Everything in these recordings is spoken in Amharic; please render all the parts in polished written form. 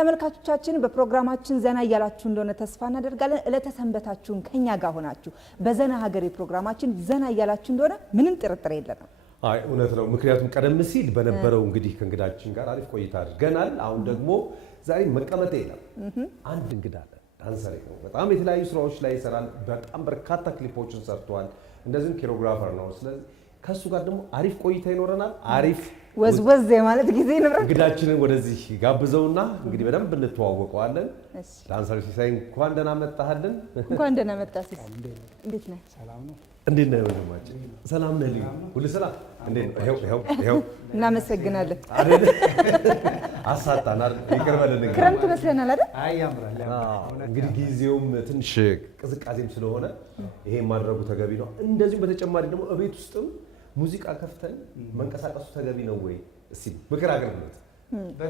ተመልካቾቻችን በፕሮግራማችን ዘና እያላችሁ እንደሆነ ተስፋ እናደርጋለን። እለተሰንበታችሁን ከኛ ጋር ሆናችሁ በዘና ሀገሬ ፕሮግራማችን ዘና እያላችሁ እንደሆነ ምንም ጥርጥር የለንም። አይ እውነት ነው። ምክንያቱም ቀደም ሲል በነበረው እንግዲህ ከእንግዳችን ጋር አሪፍ ቆይታ አድርገናል። አሁን ደግሞ ዛሬ መቀመጥ የለም አንድ እንግዳ አለ። ዳንሰር ነው። በጣም የተለያዩ ስራዎች ላይ ይሰራል። በጣም በርካታ ክሊፖችን ሰርቷል። እንደዚህም ኮሪዮግራፈር ነው። ስለዚህ ከሱ ጋር ደግሞ አሪፍ ቆይታ ይኖረናል። አሪፍ ወዝወዝ የማለት ጊዜ ንብረት እንግዳችንን ወደዚህ ጋብዘውና እንግዲህ በደንብ እንተዋወቀዋለን። ዳንሰር ሲሳይ እንኳን ደህና መጣህልን። እንኳን ደህና መጣህ ሲሳይ። እንዴት ነህ? ሰላም ነው። እንዴት ነህ ወንድማችን? ሰላም ነህ? ሁሉ ሰላም? እንዴት ነው? ይኸው እናመሰግናለን። አሳጣናል። ይቅር በለን። ክረምት መስለናል አይደል? አይ ያምራል። እንግዲህ ጊዜውም ትንሽ ቅዝቃዜም ስለሆነ ይሄ ማድረጉ ተገቢ ነው። እንደዚሁም በተጨማሪ ደግሞ እቤት ውስጥም ሙዚቃ ከፍተን መንቀሳቀሱ ተገቢ ነው ወይ? እስቲ ምክር አገልግሎት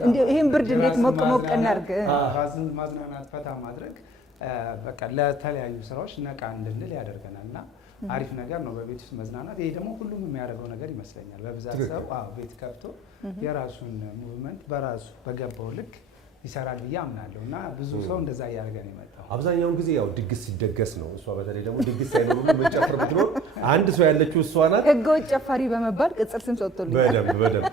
እንዴ ይሄን ብርድ እንዴት ሞቅ ሞቅ እናድርግ? ራስን ማዝናናት ፈታ ማድረግ በቃ ለተለያዩ ስራዎች ነቃ እንድንል ያደርገናልና አሪፍ ነገር ነው በቤት ውስጥ መዝናናት። ይሄ ደግሞ ሁሉም የሚያደርገው ነገር ይመስለኛል። በብዛት ሰው ቤት ከፍቶ የራሱን ሙቭመንት በራሱ በገባው ልክ ይሰራል ብዬ አምናለሁ እና ብዙ ሰው እንደዛ እያደረገ ነው የመጣው። አብዛኛውን ጊዜ ያው ድግስ ሲደገስ ነው። እሷ በተለይ ደግሞ ድግስ ሳይኖር ሁሉ መጨፈር ብትኖር አንድ ሰው ያለችው እሷ ናት። ህገወጥ ጨፋሪ በመባል ቅጽል ስም ሰጥቶልኛል። በደንብ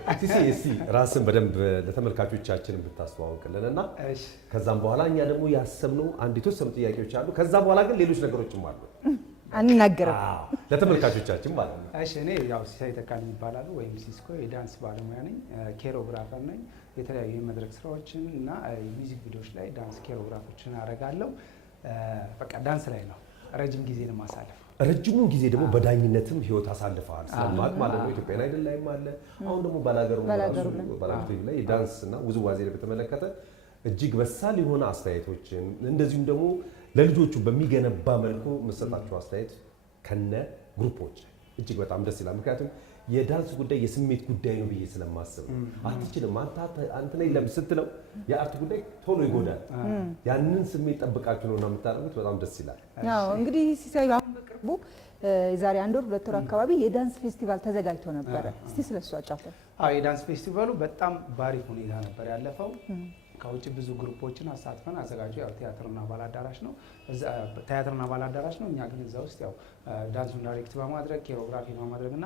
እስቲ ራስን በደንብ ለተመልካቾቻችን ብታስተዋውቅልን እና ከዛም በኋላ እኛ ደግሞ ያሰብነው አንድ የተወሰኑ ጥያቄዎች አሉ። ከዛ በኋላ ግን ሌሎች ነገሮችም አሉ አንናገርም ለተመልካቾቻችን ማለት ነው። እሺ እኔ ያው ሲሳይ ተካልኝ ይባላሉ ወይም ሲስኮ የዳንስ ባለሙያ ነኝ። ኮሪዮግራፈር ነኝ። የተለያዩ የመድረክ ስራዎችን እና ሚውዚክ ቪዲዮዎች ላይ ዳንስ ኮሪዮግራፎችን አደርጋለሁ። በቃ ዳንስ ላይ ነው ረጅም ጊዜ ነው ማሳለፍ። ረጅሙን ጊዜ ደግሞ በዳኝነትም ህይወት አሳልፈዋል ስለማቅ ማለት ነው። ኢትዮጵያን አይደል ላይም አለ። አሁን ደግሞ ባላገሩ ላይ የዳንስ እና ውዝዋዜ ላይ በተመለከተ እጅግ በሳል የሆነ አስተያየቶችን እንደዚሁም ደግሞ ለልጆቹ በሚገነባ መልኩ መሰጣቸው አስተያየት ከነ ግሩፖች እጅግ በጣም ደስ ይላል። ምክንያቱም የዳንስ ጉዳይ የስሜት ጉዳይ ነው ብዬ ስለማስብ አትችልም አንተ ነህ ለምን ስትለው የአርት ጉዳይ ቶሎ ይጎዳል። ያንን ስሜት ጠብቃችሁ ነውና የምታደርጉት በጣም ደስ ይላል። አዎ እንግዲህ ሲሳይ አሁን በቅርቡ የዛሬ 1 ወር 2 ወር አካባቢ የዳንስ ፌስቲቫል ተዘጋጅቶ ነበረ። እስቲ ስለሱ አጫውተን። አዎ የዳንስ ፌስቲቫሉ በጣም ባሪፍ ሁኔታ ነበር ያለፈው። ከውጭ ብዙ ግሩፖችን አሳትፈን አዘጋጁ ያው ቲያትርና ባህል አዳራሽ ነው። ቲያትርና ባህል አዳራሽ ነው። እኛ ግን እዛ ውስጥ ያው ዳንሱን ዳይሬክት በማድረግ ኮሪዮግራፊ በማድረግና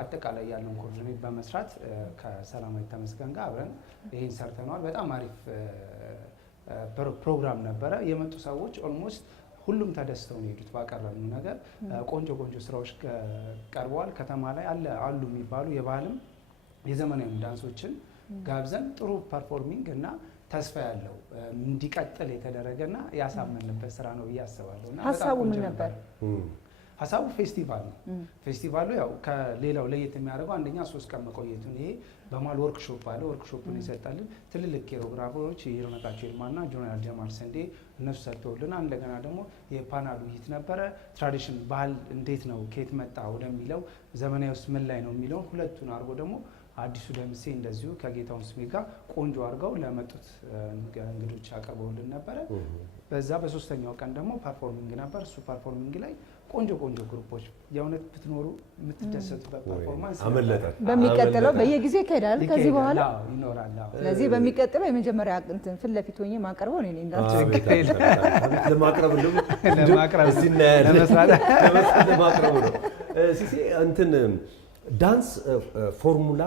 አጠቃላይ ያለውን ኮርዲኔት በመስራት ከሰላማዊት ተመስገን ጋር አብረን ይሄን ሰርተናል። በጣም አሪፍ ፕሮግራም ነበረ። የመጡ ሰዎች ኦልሞስት ሁሉም ተደስተው ነው የሄዱት። ባቀረብነው ነገር ቆንጆ ስራዎች ቀርበዋል። ከተማ ላይ አሉ የሚባሉ የባህልም የዘመናዊ ዳንሶችን ጋብዘን ጥሩ ፐርፎርሚንግ እና ተስፋ ያለው እንዲቀጥል የተደረገና ያሳመንበት ስራ ነው ብዬ አስባለሁ። እና ሀሳቡ ምን ነበር? ሀሳቡ ፌስቲቫል ነው። ፌስቲቫሉ ያው ከሌላው ለየት የሚያደርገው አንደኛ 3 ቀን መቆየቱን ይሄ በማል ወርክሾፕ አለ። ወርክሾፑን ይሰጣልን ትልልቅ ኮሪዮግራፈሮች ይሮነቃቸው ይልማና ጆናል ጀማል ሰንዴ እነሱ ሰርተውልናል። እንደገና ደግሞ የፓናል ውይይት ነበረ። ትራዲሽን ባህል እንዴት ነው ከየት መጣ ወደሚለው ዘመናዊ ውስጥ ምን ላይ ነው የሚለው ሁለቱን አድርጎ ደግሞ አዲሱ ደምሴ እንደዚሁ ከጌታውን ስሜ ጋር ቆንጆ አድርገው ለመጡት እንግዶች አቀርበውልን ነበረ። በዛ በሶስተኛው ቀን ደግሞ ፐርፎርሚንግ ነበር። እሱ ፐርፎርሚንግ ላይ ቆንጆ ግሩፖች የእውነት ብትኖሩ የምትደሰቱበት ፐርፎርማንስ አመለጠ። በሚቀጥለው በየጊዜው ይካሄዳል ከዚህ በኋላ ይኖራል። ስለዚህ በሚቀጥለው የመጀመሪያ እንትን ፊት ለፊት ሆኜ ማቀርበው እኔ ለማቅረብ ነው ሲሲ እንትን ዳንስ ፎርሙላ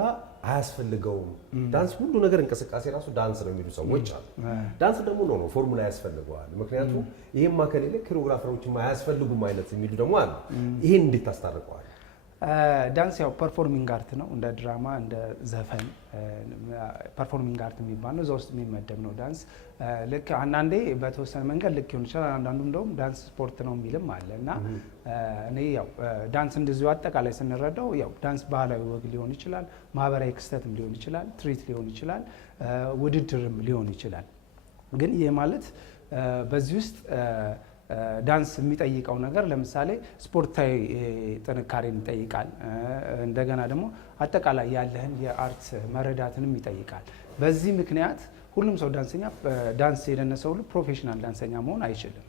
አያስፈልገውም። ዳንስ ሁሉ ነገር እንቅስቃሴ ራሱ ዳንስ ነው የሚሉ ሰዎች አሉ። ዳንስ ደግሞ ነው ፎርሙላ ያስፈልገዋል። ምክንያቱም ይሄን ማከለ ኮሪዮግራፈሮችም አያስፈልጉም አይነት የሚሉ ደግሞ አሉ። ይሄን እንዴት ታስታርቀዋል? ዳንስ ያው ፐርፎርሚንግ አርት ነው። እንደ ድራማ እንደ ዘፈን ፐርፎርሚንግ አርት የሚባል ነው። እዛ ውስጥ የሚመደብ ነው ዳንስ። ልክ አንዳንዴ በተወሰነ መንገድ ልክ ይሆን ይችላል። አንዳንዱ እንደውም ዳንስ ስፖርት ነው የሚልም አለ እና እኔ ያው ዳንስ እንደዚሁ አጠቃላይ ስንረዳው ያው ዳንስ ባህላዊ ወግ ሊሆን ይችላል፣ ማህበራዊ ክስተትም ሊሆን ይችላል፣ ትርኢት ሊሆን ይችላል፣ ውድድርም ሊሆን ይችላል። ግን ይሄ ማለት በዚህ ውስጥ ዳንስ የሚጠይቀው ነገር ለምሳሌ ስፖርታዊ ጥንካሬን ይጠይቃል። እንደገና ደግሞ አጠቃላይ ያለህን የአርት መረዳትንም ይጠይቃል። በዚህ ምክንያት ሁሉም ሰው ዳንስ የደነሰ ሁሉ ፕሮፌሽናል ዳንሰኛ መሆን አይችልም።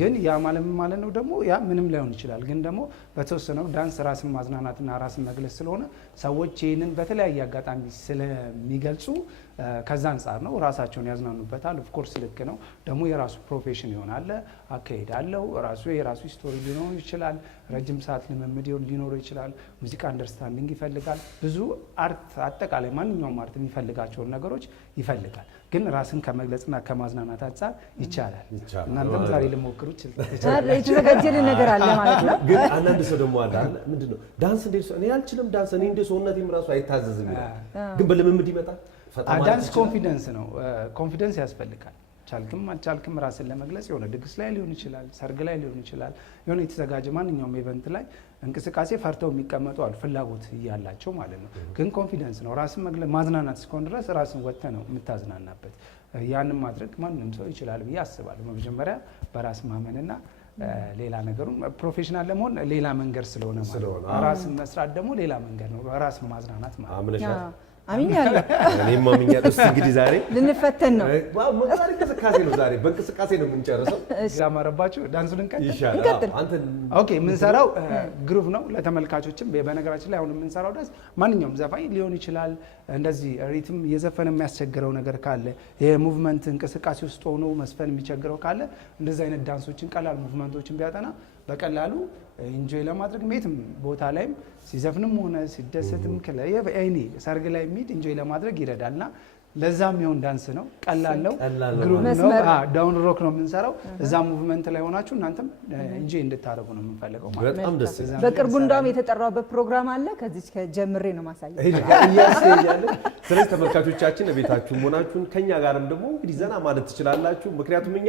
ግን ያ ማለት ነው ደግሞ ያ ምንም ላይሆን ይችላል። ግን ደግሞ በተወሰነው ዳንስ ራስን ማዝናናትና ራስን መግለጽ ስለሆነ ሰዎች ይህንን በተለያየ አጋጣሚ ስለሚገልጹ ከዛ አንጻር ነው ራሳቸውን ያዝናኑበታል። ኦፍኮርስ ልክ ነው። ደግሞ የራሱ ፕሮፌሽን ይሆናል፣ አካሄድ አለው። የራሱ ስቶሪ ሊኖር ይችላል። ረጅም ሰዓት ልምምድ ሊኖረው ይችላል። ሙዚቃ አንደርስታንዲንግ ይፈልጋል። ብዙ አርት አጠቃላይ ማንኛውም አርት የሚፈልጋቸውን ነገሮች ይፈልጋል። ግን ራስን ከመግለጽና ከማዝናናት አንጻር ይቻላል። እናንተም ዛሬ ልሞክሩ የተዘጋጀልን ነገር አለ ማለት ነው። ግን አንዳንድ ሰው ደግሞ አለ ምንድነው ዳንስ እንዴት እኔ አልችልም ዳንስ እኔ እንደ ሰውነቴም ራሱ አይታዘዝም ይላል። ግን በልምምድ ይመጣል። ዳንስ ኮንፊደንስ ነው። ኮንፊደንስ ያስፈልጋል። ቻልክም አልቻልክም ራስን ለመግለጽ የሆነ ድግስ ላይ ሊሆን ይችላል፣ ሰርግ ላይ ሊሆን ይችላል፣ የሆነ የተዘጋጀ ማንኛውም ኢቨንት ላይ እንቅስቃሴ ፈርተው የሚቀመጡ አሉ፣ ፍላጎት እያላቸው ማለት ነው። ግን ኮንፊደንስ ነው። ራስን መግለጽ ማዝናናት እስከሆነ ድረስ ራስን ወጥተህ ነው የምታዝናናበት። ያንን ማድረግ ማንም ሰው ይችላል ብዬ አስባለሁ። በመጀመሪያ በራስ ማመንና ሌላ ነገሩ ፕሮፌሽናል ለመሆን ሌላ መንገድ ስለሆነ ማለት ነው። ራስን መስራት ደግሞ ሌላ መንገድ ነው። ራስን ማዝናናት ማለት ነው። አምኛለሁ። እኔም አምኛለሁ። እስቲ እንግዲህ ዛሬ ልንፈተን ነው። ዋው ሞታሪ እንቅስቃሴ ነው። ዛሬ በእንቅስቃሴ ነው የምንጨርሰው። ያማረባችሁ ዳንሱን ይሻላል። ኦኬ የምንሰራው ግሩቭ ነው ለተመልካቾችም። በነገራችን ላይ አሁን የምንሰራው ዳንስ ማንኛውም ዘፋኝ ሊሆን ይችላል። እንደዚህ ሪትም እየዘፈነ የሚያስቸግረው ነገር ካለ የሙቭመንት እንቅስቃሴ ውስጥ ሆኖ መስፈን የሚቸግረው ካለ እንደዚህ አይነት ዳንሶችን ቀላል ሙቭመንቶችን ቢያጠና በቀላሉ ኢንጆይ ለማድረግ የትም ቦታ ላይም ሲዘፍንም ሆነ ሲደሰትም ከላይ ሰርግ ላይ የሚሄድ ኢንጆይ ለማድረግ ይረዳልና ለዛም የሚሆን ዳንስ ነው። ቀላል ነው፣ ግሩም ነው። ዳውን ሮክ ነው የምንሰራው። እዛ ሙቭመንት ላይ ሆናችሁ እናንተም ኢንጆይ እንድታደርጉ ነው የምንፈልገው ማለት ነው። በጣም ደስ ይላል። በቅርቡ እንዳውም የተጠራበት ፕሮግራም አለ። ከዚህ ከጀምሬ ነው ማሳየው። ስለዚህ ተመልካቾቻችን ቤታችሁም ሆናችሁን ከኛ ጋርም ደግሞ እንግዲህ ዘና ማለት ትችላላችሁ። ምክንያቱም እኛ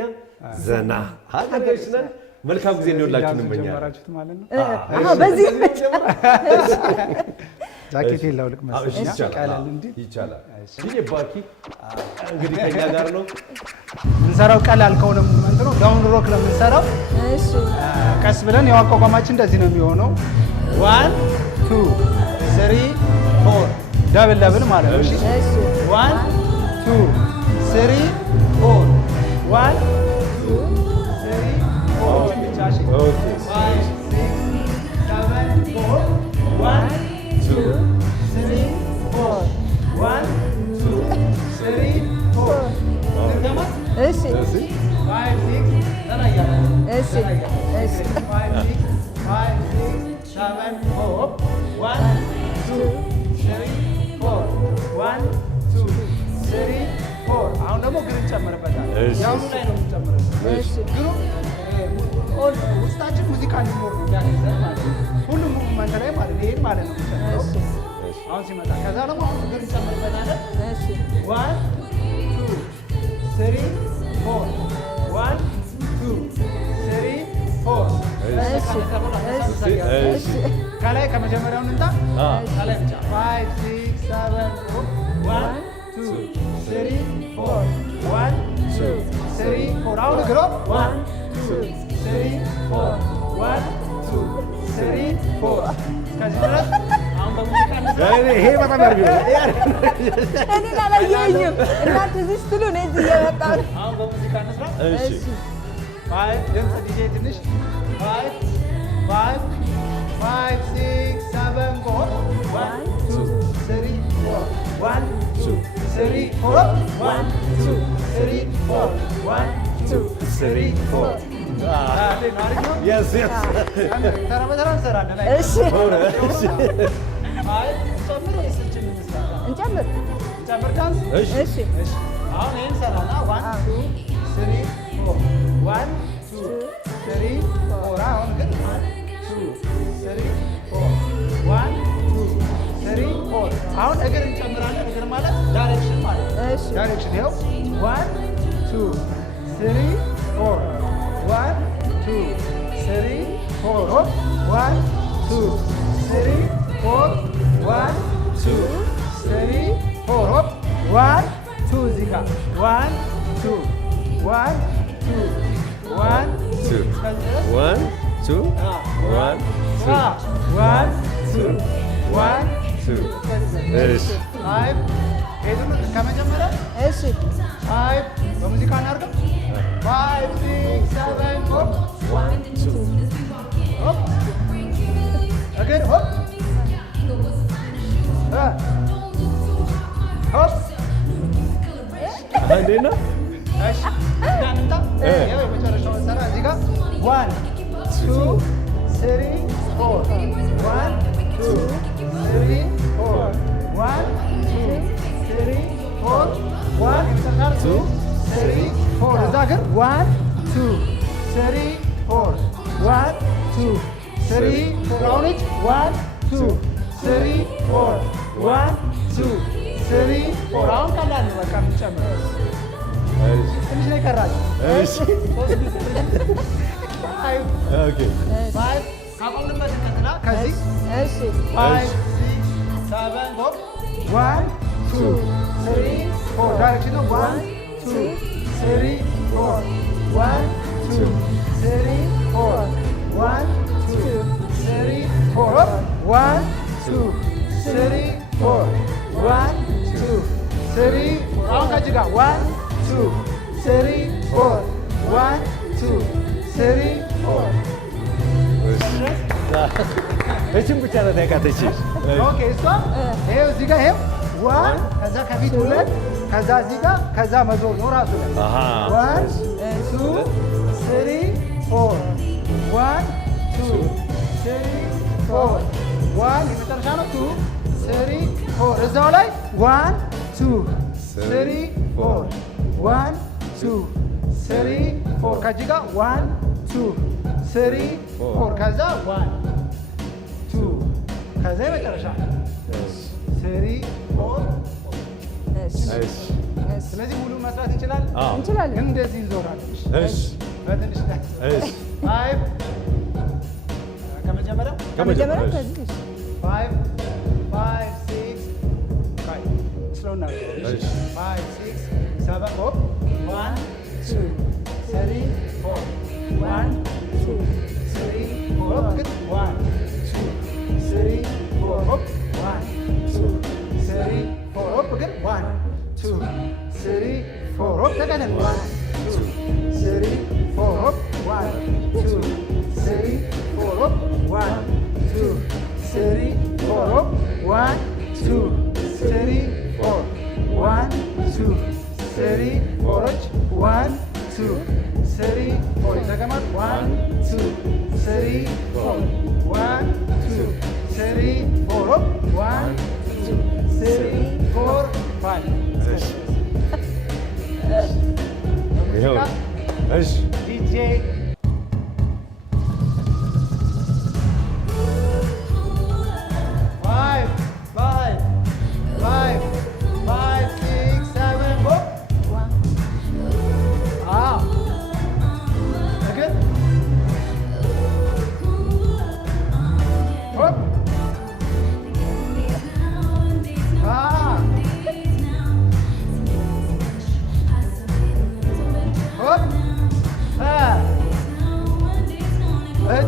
ዘና ሀገሮች ነን። መልካም ጊዜ እንዲሆንላችሁ እንመኛለን። በዚህ ጃኬቴን ላውልቅ መሰለኝ። ይቻላል ይቻላል። ባኪ እንግዲህ ከኛ ጋር ነው የምንሰራው። ቀላል ከሆነ ሙቭመንት ነው። ዳውን ሮክ ነው የምንሰራው። ቀስ ብለን ያው አቋቋማችን እንደዚህ ነው የሚሆነው። 1 2 3 4 ዳብል ማለት ነው። እሺ 1 2 3 4 1 አሁን ደግሞ ግሩፕ ጨምርበታል። ያሁኑ ላይ ነው የምንጨምረው። ውስጣችን ሙዚቃ እንዲኖር ያገዛል ማለት ነው። ሁሉም ሙቭመንት ላይ ማለት ነው። ይሄን ማለት ነው የሚጨምረው አሁን ሲመጣ። ከዛ ደግሞ አሁን እግር እንጨምርበታለን። 1 2 3 4 1 2 3 4 ከላይ ከመጀመሪያው እንምጣ። ከላይ ብቻ 5 6 7 1 2 3 4 1 2 3 4 አሁን እግሮ 1 2 3 4 1 2 3 4 እስከዚህ ድረስ አሁን በሙዚቃ ይሄ በጣም ያርግ እኔ አላየኝም። እናንተ እዚህ ስትሉ ነው እዚህ እየመጣሁ ነው። አሁን በሙዚቃ እንስራ። እሺ 5 ድምፅ ዲጄ ትንሽ 5 5 5 6 7 4 1 2 3 4 1 2 3 4 1 2 3 4 1 2 3 4 ተራ በተራ እንሰራለን። እንጨምር ዳንስ። አሁን ይሄን እንሰራና 1 2 3 4 1 2 3 4 አሁን ግን 1 2 3 4 1 2 3 4 አሁን እግር እንጨምራለን። እግር ማለት ዳይሬክሽን ማለት ነው። ዳይሬክሽን ይኸው 1 2 3 4 1 2 3 4 1 2 3 4 1 2 3 4 1 2 እዚህ ጋር 1 2 1 2 1 2 1 2 1 2 1 2 1 2 5 ሄዱን ከመጀመሪያ እሺ 5 በሙዚቃ እናድርገው 5 6 7 ሆፕ 1 2 ሆፕ again ሆፕ ሆፕ እንዴት ነው? እሺ እናንተ ያው የመጨረሻውን ሰራ እዚህ ጋር 1 2 3 4 1 2 3 4 1 2 3 4 1 2 3 4 እዛ ግን 1 2 3 4 1 2 3 4 አሁን እጅ 1 2 3 4 1 2 3 4 አሁን ቀላል ነው። በቃ የምትጨምረው ትንሽ ነው የቀራችሁ። እሺ ኦኬ ካቆምንበት እንቀጥላ። ከዚህ እሺ 5 6 7 ሆፕ 1 2 3 4 ዳይሬክሽን ነው 1 2 3 4 1 2 3 4 1 2 3 4 1 2 3 4 1 2 3 አሁን ከዚህ ጋር 1 2 3 4 1 2 3 4 እቺን ብቻ ነው ያቃተች። ኦኬ እሷ ይሄው እዚህ ጋር ይሄው 1 ከዛ ከፊት 2 ከዛ እዚህ ጋር ከዛ መዞር ነው ራሱ ላይ 1 2 3 4 1 2 3 4 1 የመጨረሻ ነው 2 3 4 እዛው ላይ 1 2 3 4 1 2 3 4 ከዚህ ጋር 1 2 3 4 ከዛ 1 2 ከዛ የመጨረሻ 3 4 እሺ ስለዚህ ሙሉ መስራት ይችላል እንችላለን። ግን እንደዚህ ይዞራል። እሺ በትንሽ ላይ እሺ 5 ከመጀመሪያው ከመጀመሪያው ከዚህ እሺ 5 5 6 5 ስሎ ነው 5 6 7 ሆፕ 1 2 3 4 1 2 3 4 good 1 2 3 4 hop 1 2 3 4 hop good 1 2 3 4 hop ተቀነን 1 2 3 4 hop 1 2 3 4 hop 1 2 3 4 hop 1 2 3 4 1 2 3 4 1 2 3 4 ተቀመጥ 1 2 3 4 1 2 3 4 hop 1 2 3 4 5 ይሄው እሺ ዲጄ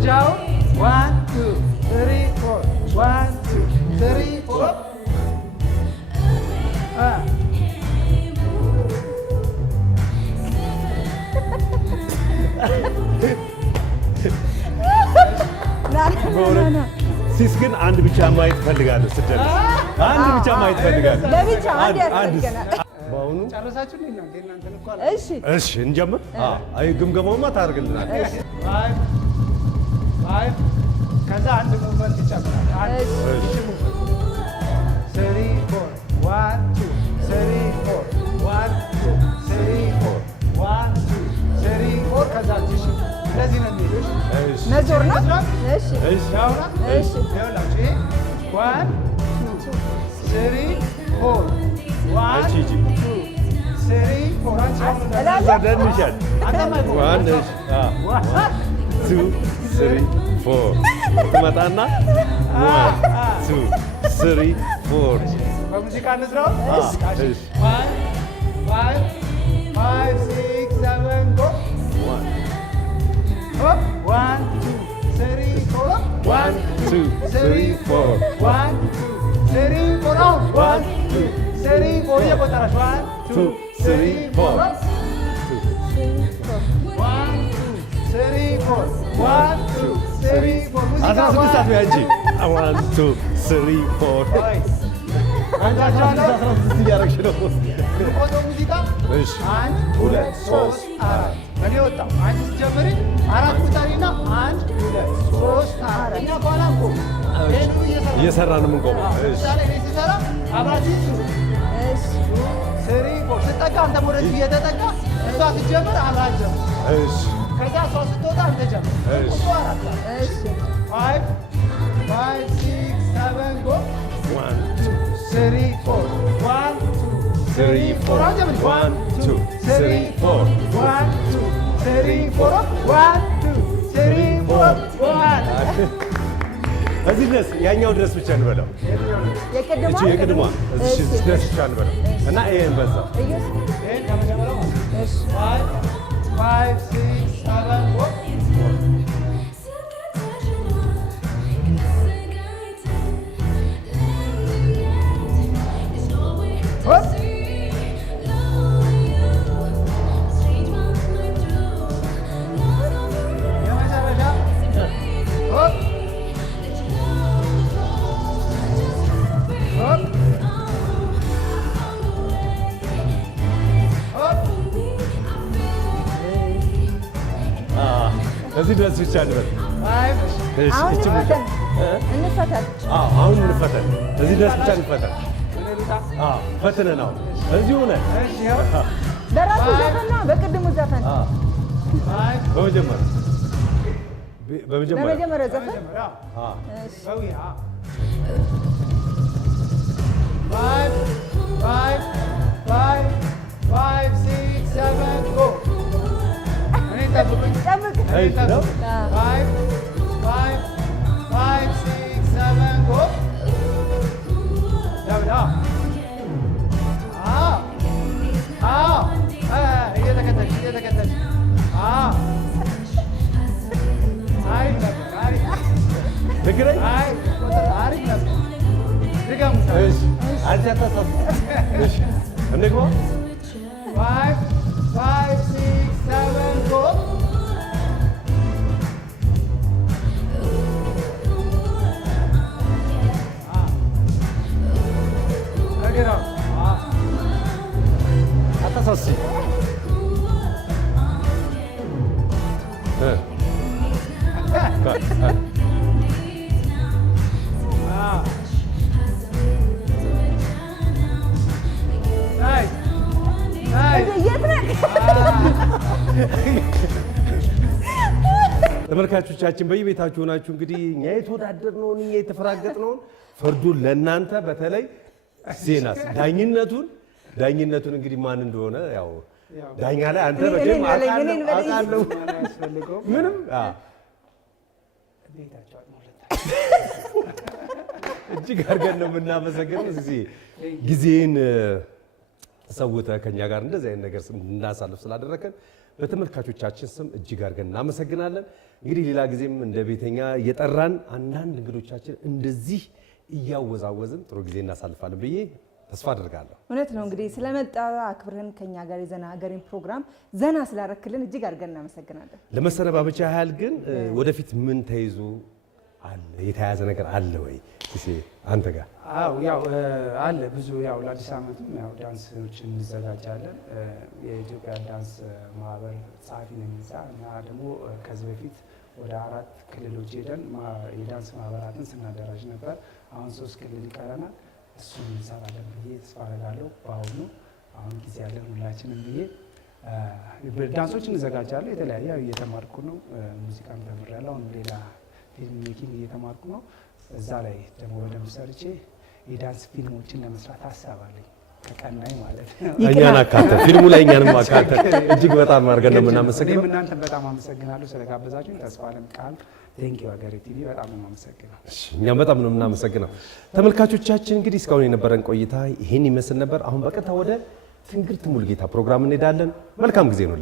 Down, 1, 2, 3, 4. 1, 2, 3, 4. ሲስ ግን አንድ ብቻ ማየት ፈልጋለሁ። ስደት አንድ ብቻ ማየት ፈልጋለሁ። ለብቻ አንድ ያስፈልገናል። በአሁኑ ጨረሳችሁ? እናንተ እኮ እሺ እሺ እንጀምር። አይ ግምገማውማ ታደርግልናል። 5 ከዛ አንድ ሙቭመንት ይጨምራል። አንድ እሺ 3 4 1 2 3 4 1 2 3 4 1 2 3 4 ከዛ እሺ እንደዚህ ነው የሚሄዱት። እሺ መዞር ነው። እሺ እሺ ያውና እሺ ይኸውላችሁ ይሄ 1 2 3 4 1 እሺ 2 3 4 ዘደንሻል። ዋን እሺ 2 3 4 ትመጣና 1 2 3 4 በሙዚቃ እንስራው። እሺ 5 6 7 go 1 2 3 4 1 2 3 4 1 2 3 4 1 2 3 4 እየቆጠራችሁ 1 2 3 4 እየሰራን የምንቆመው ስትጠጋ አንተ ወደዚህ እየተጠጋ እሷ ስትጀምር አብራቸው ከዛ እሷ ስትወጣ አንተ ጀምር። 5 6 7 go 1 2 3 4 1 2 3 4 1 2 3 4 1 2 3 4 1 2 3 4 1 እዚህ ድረስ ያኛው ድረስ ብቻ እንበለው። የቅድሟ እዚህ ድረስ ብቻ እንበለው እና ይሄን በዛው 5 6 7 go እዚህ ድረስ ብቻ እንበል። አሁን እንፈተን። እዚህ ድረስ ብቻ እንፈተን። ፈትነን አሁን እዚሁ ነን። በራሱ ዘፈን ነው በቅድሙ ዘፈን በመጀመሪያ ዘፈን ተመልካቾቻችን በየቤታችሁ ሆናችሁ እንግዲህ እኛ የተወዳደርነውን እኛ የተፈራገጥነውን ፍርዱን ለእናንተ በተለይ ዜናስ ዳኝነቱን እንግዲህ ማን እንደሆነ ያው ዳኛ ላይ አንተ በደም አቃለው ምንም እጅግ አድርገን ነው የምናመሰግነው። ጊዜን ሰውተህ ከኛ ጋር እንደዚህ አይነት ነገር እንዳሳልፍ ስላደረከን በተመልካቾቻችን ስም እጅግ አድርገን እናመሰግናለን። እንግዲህ ሌላ ጊዜም እንደ ቤተኛ እየጠራን አንዳንድ እንግዶቻችን እንደዚህ እያወዛወዝን ጥሩ ጊዜ እናሳልፋለን ብዬ ተስፋ አደርጋለሁ። እውነት ነው። እንግዲህ ስለመጣ አክብረን ከኛ ጋር የዘና ሀገሬን ፕሮግራም ዘና ስላረክልን እጅግ አድርገን እናመሰግናለን። ለመሰነባበቻ ያህል ግን ወደፊት ምን ተይዞ አለ? የተያዘ ነገር አለ ወይ? እሺ አንተ ጋር? አዎ ያው አለ ብዙ ያው ለአዲስ ዓመትም ያው ዳንሶችን እንዘጋጃለን። የኢትዮጵያ ዳንስ ማህበር ጸሐፊ ነኝ እና ደግሞ ከዚህ በፊት ወደ 4 ክልሎች ሄደን የዳንስ ማህበራትን ስናደራጅ ነበር። አሁን 3 ክልል ይቀረናል። እሱን እንሰራለን ብዬ ተስፋ አደርጋለሁ። በአሁኑ አሁን ጊዜ ያለን ሁላችንም ብዬ ዳንሶች እንዘጋጃለን። የተለያየ እየተማርኩ ነው። ሙዚቃም ተምሬያለሁ። አሁን ሌላ ፊልም ሜኪንግ እየተማርኩ ነው። እዛ ላይ ደግሞ በደንብ ሰርቼ የዳንስ ፊልሞችን ለመስራት ሀሳብ አለኝ። ከቀናይ ማለት ነው። እኛን አካተን ፊልሙ ላይ እኛንም አካተን እጅግ በጣም አድርገን ነው የምናመሰግነው። እናንተም በጣም አመሰግናለሁ ስለጋበዛችሁኝ። ተስፋ አለም ቃል ቴንኪው ሀገሬ ቲቪ በጣም ነው የማመሰግነው። እኛም በጣም ነው የምናመሰግነው። ተመልካቾቻችን እንግዲህ እስካሁን የነበረን ቆይታ ይሄን ይመስል ነበር። አሁን በቀጥታ ወደ ትንግርት ሙሉጌታ ፕሮግራም እንሄዳለን። መልካም ጊዜ ነው።